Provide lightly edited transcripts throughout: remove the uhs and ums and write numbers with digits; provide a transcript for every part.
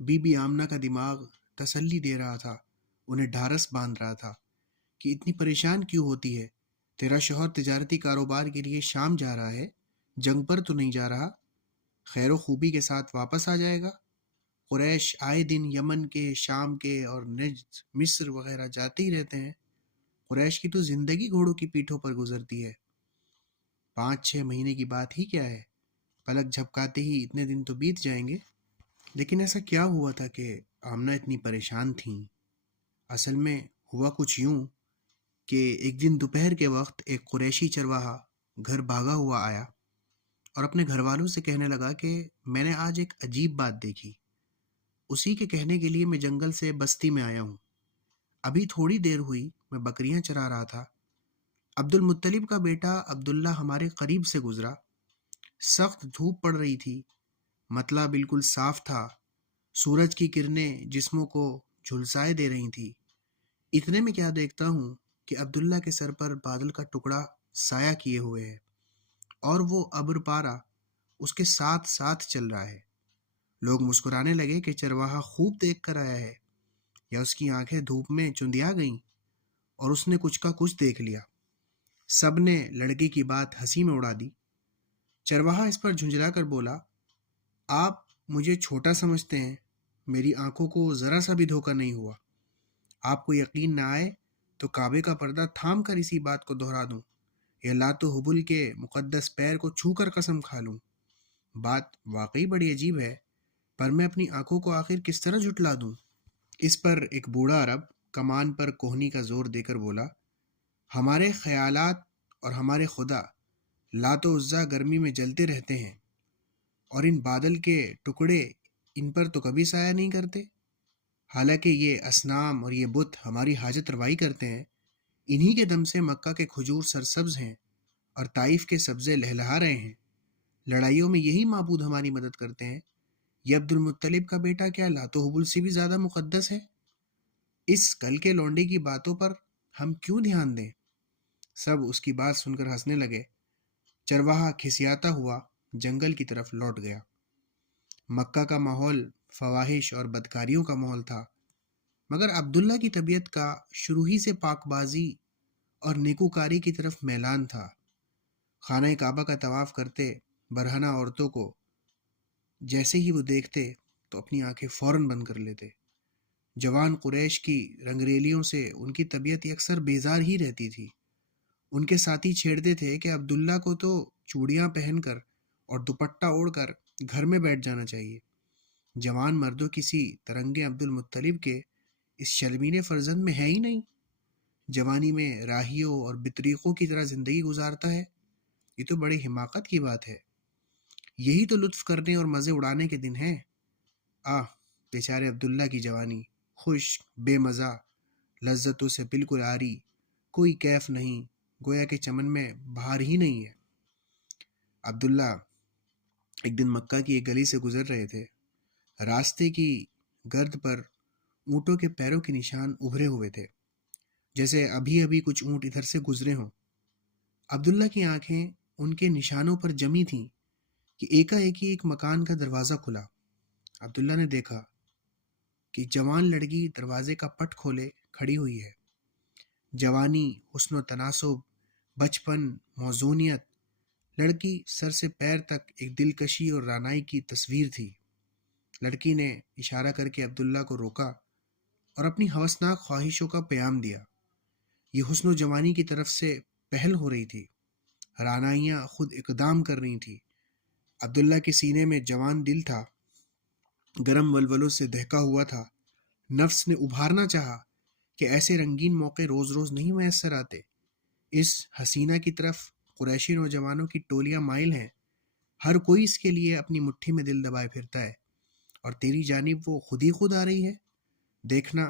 Be be Amna کا دماغ تسلی دے رہا تھا، انہیں ڈھارس باندھ رہا تھا کہ اتنی پریشان کیوں ہوتی ہے؟ تیرا شوہر تجارتی کاروبار کے لیے شام جا رہا ہے، جنگ پر تو نہیں جا رہا؟ خیر و خوبی کے ساتھ واپس آ جائے گا۔ قریش آئے دن یمن کے، شام کے اور نجد، مصر وغیرہ جاتے ہی رہتے ہیں۔ قریش کی تو زندگی گھوڑوں کی پیٹھوں پر گزرتی ہے۔ 5-6 مہینے کی بات ہی کیا ہے، پلک جھپکاتے ہی اتنے دن تو بیت جائیں گے۔ لیکن ایسا کیا ہوا تھا کہ آمنہ اتنی پریشان تھیں؟ اصل میں ہوا کچھ یوں کہ ایک دن دوپہر کے وقت ایک قریشی چرواہا گھر بھاگا ہوا آیا اور اپنے گھر والوں سے کہنے لگا کہ میں نے آج ایک عجیب بات دیکھی۔ اسی کے کہنے کے لیے میں جنگل سے بستی میں آیا ہوں۔ ابھی تھوڑی دیر ہوئی میں بکریاں چرا رہا تھا، عبد المطلب کا بیٹا عبداللہ ہمارے قریب سے گزرا۔ سخت دھوپ پڑ رہی تھی، مطلع بالکل صاف تھا، سورج کی کرنیں جسموں کو جھلسائے دے رہی تھی۔ اتنے میں کیا دیکھتا ہوں کہ عبداللہ کے سر پر بادل کا ٹکڑا سایہ کیے ہوئے ہے اور وہ ابر پارا اس کے ساتھ ساتھ چل رہا ہے۔ لوگ مسکرانے لگے کہ چرواہا خوب دیکھ کر آیا ہے، یا اس کی آنکھیں دھوپ میں چندیا گئیں اور اس نے کچھ کا کچھ دیکھ لیا۔ سب نے لڑکی کی بات ہنسی میں اڑا دی۔ چرواہا اس پر جھنجھلا کر بولا، آپ مجھے چھوٹا سمجھتے ہیں، میری آنکھوں کو ذرا سا بھی دھوکہ نہیں ہوا۔ آپ کو یقین نہ آئے تو کعبے کا پردہ تھام کر اسی بات کو دہرا دوں، یا لات و حبل کے مقدس پیر کو چھو کر قسم کھا لوں۔ بات واقعی بڑی عجیب ہے، پر میں اپنی آنکھوں کو آخر کس طرح جھٹلا دوں؟ اس پر ایک بوڑھا عرب کمان پر کوہنی کا زور دے کر بولا، ہمارے خیالات اور ہمارے خدا لات و عزا گرمی میں جلتے رہتے ہیں، اور ان بادل کے ٹکڑے ان پر تو کبھی سایہ نہیں کرتے۔ حالانکہ یہ اصنام اور یہ بت ہماری حاجت روائی کرتے ہیں، انہی کے دم سے مکہ کے کھجور سرسبز ہیں اور طائف کے سبزے لہلہا رہے ہیں۔ لڑائیوں میں یہی معبود ہماری مدد کرتے ہیں۔ یہ عبد المطلب کا بیٹا کیا لات و حبل سے بھی زیادہ مقدس ہے؟ اس کل کے لونڈے کی باتوں پر ہم کیوں دھیان دیں؟ سب اس کی بات سن کر ہنسنے لگے۔ چرواہا کھسیاتا ہوا جنگل کی طرف لوٹ گیا۔ مکہ کا ماحول فواہش اور بدکاریوں کا ماحول تھا، مگر عبداللہ کی طبیعت کا شروع ہی سے پاک بازی اور نیکوکاری کی طرف میلان تھا۔ خانہ کعبہ کا طواف کرتے برہنہ عورتوں کو جیسے ہی وہ دیکھتے تو اپنی آنکھیں فوراً بند کر لیتے۔ جوان قریش کی رنگریلیوں سے ان کی طبیعت اکثر بیزار ہی رہتی تھی۔ ان کے ساتھی چھیڑتے تھے کہ عبداللہ کو تو چوڑیاں پہن کر اور دوپٹہ اوڑھ کر گھر میں بیٹھ جانا چاہیے۔ جوان مردوں کسی ترنگے عبد المطلب کے اس شرمیلے فرزند میں ہے ہی نہیں۔ جوانی میں راہیوں اور بطریقوں کی طرح زندگی گزارتا ہے، یہ تو بڑی حماقت کی بات ہے۔ یہی تو لطف کرنے اور مزے اڑانے کے دن ہیں۔ آہ بیچارے عبداللہ کی جوانی، خشک، بے مزہ، لذتوں سے بالکل عاری، کوئی کیف نہیں، گویا کہ چمن میں بہار ہی نہیں ہے۔ عبداللہ ایک دن مکہ کی ایک گلی سے گزر رہے تھے۔ راستے کی گرد پر اونٹوں کے پیروں کے نشان ابھرے ہوئے تھے، جیسے ابھی ابھی کچھ اونٹ ادھر سے گزرے ہوں۔ عبداللہ کی آنکھیں ان کے نشانوں پر جمی تھیں کہ ایک ایک مکان کا دروازہ کھلا۔ عبداللہ نے دیکھا کہ جوان لڑکی دروازے کا پٹ کھولے کھڑی ہوئی ہے۔ جوانی، حسن و تناسب، بچپن، موزونیت، لڑکی سر سے پیر تک ایک دلکشی اور رعنائی کی تصویر تھی۔ لڑکی نے اشارہ کر کے عبداللہ کو روکا اور اپنی ہوسناک خواہشوں کا پیام دیا۔ یہ حسن و جوانی کی طرف سے پہل ہو رہی تھی، رعنائیاں خود اقدام کر رہی تھی۔ عبداللہ کے سینے میں جوان دل تھا، گرم ولولوں سے دہکا ہوا تھا۔ نفس نے ابھارنا چاہا کہ ایسے رنگین موقع روز روز نہیں میسر آتے۔ اس حسینہ کی طرف قریشی نوجوانوں کی ٹولیاں مائل ہیں، ہر کوئی اس کے لیے اپنی مٹھی میں دل دبائے پھرتا ہے، اور تیری جانب وہ خود ہی خود آ رہی ہے۔ دیکھنا،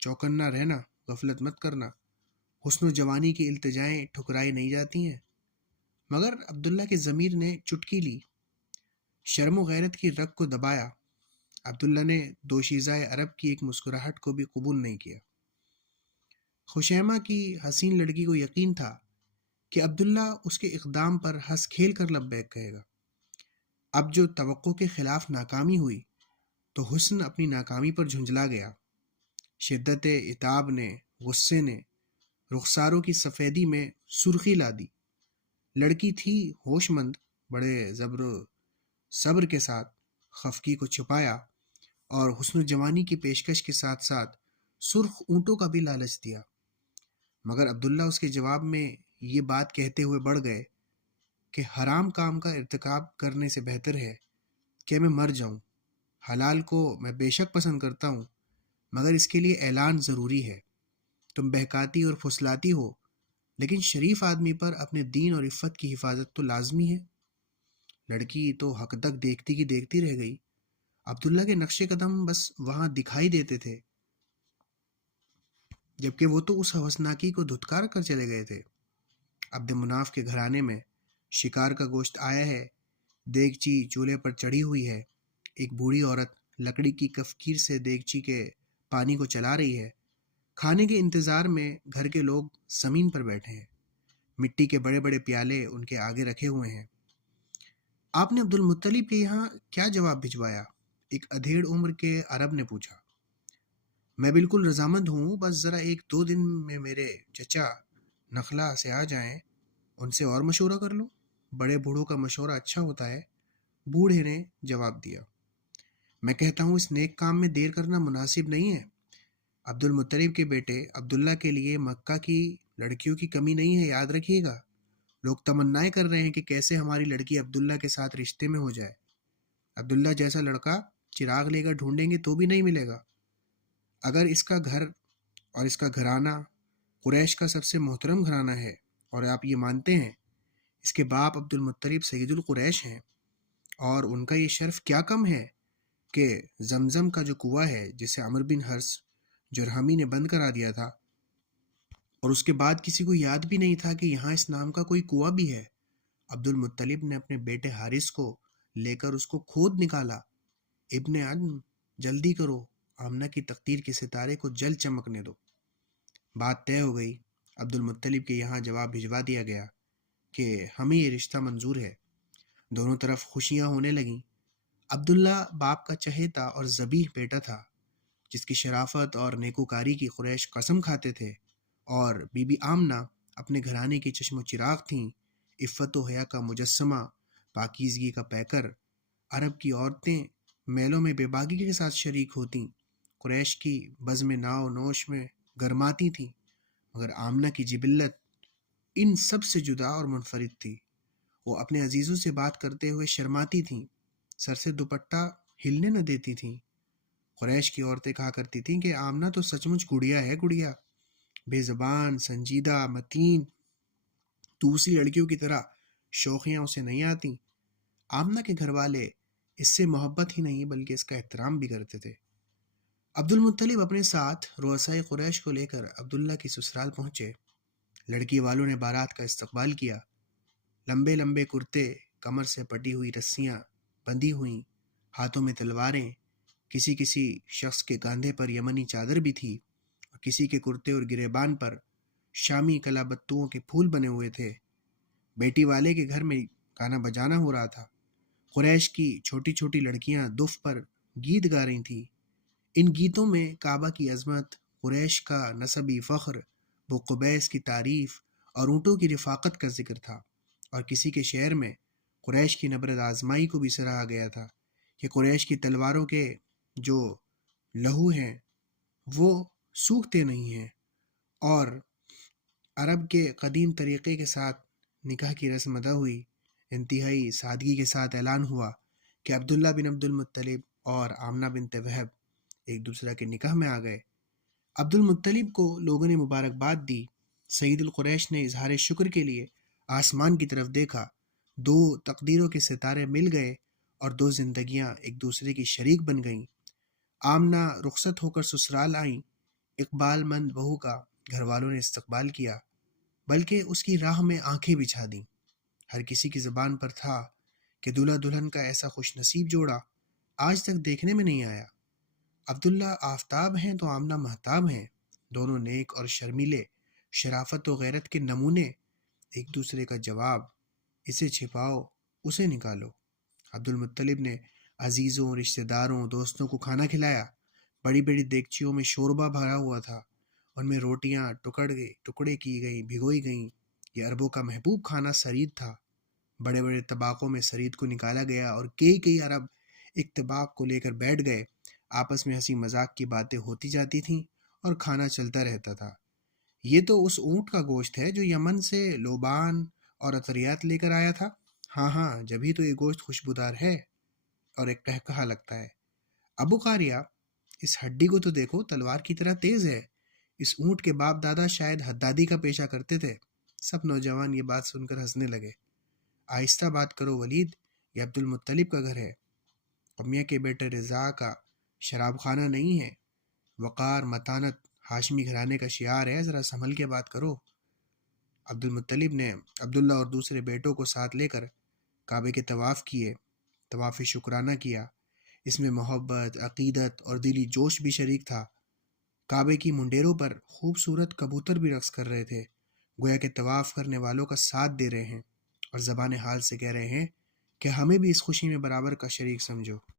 چوکنا رہنا، غفلت مت کرنا، حسن و جوانی کی التجائیں ٹھکرائی نہیں جاتی ہیں۔ مگر عبداللہ کے ضمیر نے چٹکی لی، شرم و غیرت کی رگ کو دبایا۔ عبداللہ نے دوشیزہ عرب کی ایک مسکراہٹ کو بھی قبول نہیں کیا۔ خشیمہ کی حسین لڑکی کو یقین تھا کہ عبداللہ اس کے اقدام پر ہنس کھیل کر لبیک کہے گا۔ اب جو توقع کے خلاف ناکامی ہوئی، تو حسن اپنی ناکامی پر جھنجلا گیا۔ شدت عتاب نے، غصے نے رخساروں کی سفیدی میں سرخی لا دی۔ لڑکی تھی ہوش مند، بڑے صبر کے ساتھ خفگی کو چھپایا اور حسن و جوانی کی پیشکش کے ساتھ ساتھ سرخ اونٹوں کا بھی لالچ دیا۔ مگر عبداللہ اس کے جواب میں یہ بات کہتے ہوئے بڑھ گئے کہ حرام کام کا ارتکاب کرنے سے بہتر ہے کہ میں مر جاؤں۔ حلال کو میں بے شک پسند کرتا ہوں، مگر اس کے لیے اعلان ضروری ہے۔ تم بہکاتی اور پھسلاتی ہو، لیکن شریف آدمی پر اپنے دین اور عفت کی حفاظت تو لازمی ہے۔ لڑکی تو حق تک دیکھتی کی دیکھتی رہ گئی۔ عبداللہ کے نقش قدم بس وہاں دکھائی دیتے تھے، جبکہ وہ تو اس ہوسناکی کو دھتکار کر چلے گئے تھے۔ عبد مناف کے گھرانے میں شکار کا گوشت آیا ہے، دیگچی چولہے پر چڑھی ہوئی ہے، ایک بوڑھی عورت لکڑی کی کفکیر سے دیگچی کے پانی کو چلا رہی ہے۔ کھانے کے انتظار میں گھر کے لوگ زمین پر بیٹھے ہیں، مٹی کے بڑے بڑے پیالے ان کے آگے رکھے ہوئے ہیں۔ آپ نے عبد المطلب کے یہاں کیا جواب بھجوایا؟ ایک ادھیڑ عمر کے عرب نے پوچھا۔ میں بالکل رضامند ہوں، بس ذرا 1-2 دن میں میرے چچا نخلا سے آ جائیں، ان سے اور مشورہ کر لوں۔ بڑے بوڑھوں کا مشورہ اچھا ہوتا ہے، بوڑھے نے جواب دیا۔ میں کہتا ہوں اس نیک کام میں دیر کرنا مناسب نہیں ہے۔ عبد المطلب کے بیٹے عبداللہ کے لیے مکہ کی لڑکیوں کی کمی نہیں ہے، یاد رکھیے گا۔ لوگ تمنائیں کر رہے ہیں کہ کیسے ہماری لڑکی عبداللہ کے ساتھ رشتے میں ہو جائے۔ عبداللہ جیسا لڑکا چراغ لے کر ڈھونڈیں گے تو بھی نہیں ملے گا۔ اگر اس کا گھر اور اس کا گھرانہ قریش کا سب سے محترم گھرانہ ہے اور آپ یہ مانتے ہیں، اس کے باپ عبد المطلب سید القریش ہیں، اور ان کا یہ شرف کیا کم ہے کہ زمزم کا جو کنواں ہے جسے عمر بن حرس جرہمی نے بند کرا دیا تھا، اور اس کے بعد کسی کو یاد بھی نہیں تھا کہ یہاں اس نام کا کوئی کنواں بھی ہے، عبد المطلب نے اپنے بیٹے حارث کو لے کر اس کو کھود نکالا۔ ابن عدم، جلدی کرو، آمنہ کی تقدیر کے ستارے کو جلد چمکنے دو۔ بات طے ہو گئی۔ عبد المطلب کے یہاں جواب بھجوا دیا گیا کہ ہمیں یہ رشتہ منظور ہے۔ دونوں طرف خوشیاں ہونے لگیں۔ عبداللہ باپ کا چہیتا اور ذبیح بیٹا تھا، جس کی شرافت اور نیکوکاری کی قریش قسم کھاتے تھے، اور بی بی آمنہ اپنے گھرانے کی چشم و چراغ تھیں، عفت و حیا کا مجسمہ، پاکیزگی کا پیکر۔ عرب کی عورتیں میلوں میں بے باکی کے ساتھ شریک ہوتیں، قریش کی بزم ناو نوش میں گرماتی تھیں، مگر آمنہ کی جبلت ان سب سے جدا اور منفرد تھی۔ وہ اپنے عزیزوں سے بات کرتے ہوئے شرماتی تھیں، سر سے دوپٹہ ہلنے نہ دیتی تھیں۔ قریش کی عورتیں کہا کرتی تھیں کہ آمنہ تو سچ مچ گڑیا ہے، گڑیا، بے زبان، سنجیدہ، متین، دوسری لڑکیوں کی طرح شوخیاں اسے نہیں آتیں۔ آمنہ کے گھر والے اس سے محبت ہی نہیں بلکہ اس کا احترام بھی کرتے تھے۔ عبد المطلب اپنے ساتھ رؤسائے قریش کو لے کر عبداللہ کی سسرال پہنچے۔ لڑکی والوں نے بارات کا استقبال کیا۔ لمبے لمبے کرتے، کمر سے پٹی ہوئی رسیاں بندھی ہوئیں، ہاتھوں میں تلواریں، کسی کسی شخص کے کاندھے پر یمنی چادر بھی تھی، اور کسی کے کرتے اور گریبان پر شامی کلابتوں کے پھول بنے ہوئے تھے۔ بیٹی والے کے گھر میں گانا بجانا ہو رہا تھا۔ قریش کی چھوٹی چھوٹی لڑکیاں دف پر گیت گا رہی تھیں۔ ان گیتوں میں کعبہ کی عظمت، قریش کا نسبی فخر، بقبیس کی تعریف اور اونٹوں کی رفاقت کا ذکر تھا، اور کسی کے شعر میں قریش کی نبرد آزمائی کو بھی سراہا گیا تھا کہ قریش کی تلواروں کے جو لہو ہیں وہ سوکھتے نہیں ہیں، اور عرب کے قدیم طریقے کے ساتھ نکاح کی رسم ادا ہوئی۔ انتہائی سادگی کے ساتھ اعلان ہوا کہ عبداللہ بن عبد المطلب اور آمنہ بنت وہب ایک دوسرے کے نکاح میں آ گئے۔ عبد المطلب کو لوگوں نے مبارکباد دی۔ سید القریش نے اظہار شکر کے لیے آسمان کی طرف دیکھا۔ 2 تقدیروں کے ستارے مل گئے اور 2 زندگیاں ایک دوسرے کی شریک بن گئیں۔ آمنہ رخصت ہو کر سسرال آئیں۔ اقبال مند بہو کا گھر والوں نے استقبال کیا، بلکہ اس کی راہ میں آنکھیں بچھا دیں۔ ہر کسی کی زبان پر تھا کہ دلہا دلہن کا ایسا خوش نصیب جوڑا آج تک دیکھنے میں نہیں آیا۔ عبداللہ آفتاب ہیں تو آمنہ مہتاب ہیں، دونوں نیک اور شرمیلے، شرافت و غیرت کے نمونے۔ ایک دوسرے کا جواب، اسے چھپاؤ اسے نکالو۔ عبد المطلب نے عزیزوں، رشتہ داروں، دوستوں کو کھانا کھلایا۔ بڑی بڑی دیگچیوں میں شوربہ بھرا ہوا تھا، ان میں روٹیاں ٹکڑے کی گئیں، بھگوئی گئیں۔ یہ عربوں کا محبوب کھانا سرید تھا۔ بڑے بڑے طباقوں میں سرید کو نکالا گیا اور کئی عرب ایک طباق کو لے کر بیٹھ گئے۔ آپس میں ہنسی مذاق کی باتیں ہوتی جاتی تھیں اور کھانا چلتا رہتا تھا۔ یہ تو اس اونٹ کا گوشت ہے جو یمن سے لوبان اور عطریات لے کر آیا تھا۔ ہاں ہاں، جبھی تو یہ گوشت خوشبودار ہے اور ایک کہا لگتا ہے۔ ابو قاریہ، اس ہڈی کو تو دیکھو، تلوار کی طرح تیز ہے۔ اس اونٹ کے باپ دادا شاید حدادی کا پیشہ کرتے تھے۔ سب نوجوان یہ بات سن کر ہنسنے لگے۔ آہستہ بات کرو ولید، یہ عبد المطلب کا گھر ہے، امیہ کے بیٹے رضا کا شراب خانہ نہیں ہے۔ وقار، متانت ہاشمی گھرانے کا شعار ہے، ذرا سنبھل کے بات کرو۔ عبد المطلب نے عبداللہ اور دوسرے بیٹوں کو ساتھ لے کر کعبے کے طواف شکرانہ کیا۔ اس میں محبت، عقیدت اور دلی جوش بھی شریک تھا۔ کعبے کی منڈیروں پر خوبصورت کبوتر بھی رقص کر رہے تھے، گویا کہ طواف کرنے والوں کا ساتھ دے رہے ہیں اور زبان حال سے کہہ رہے ہیں کہ ہمیں بھی اس خوشی میں برابر کا شریک سمجھو۔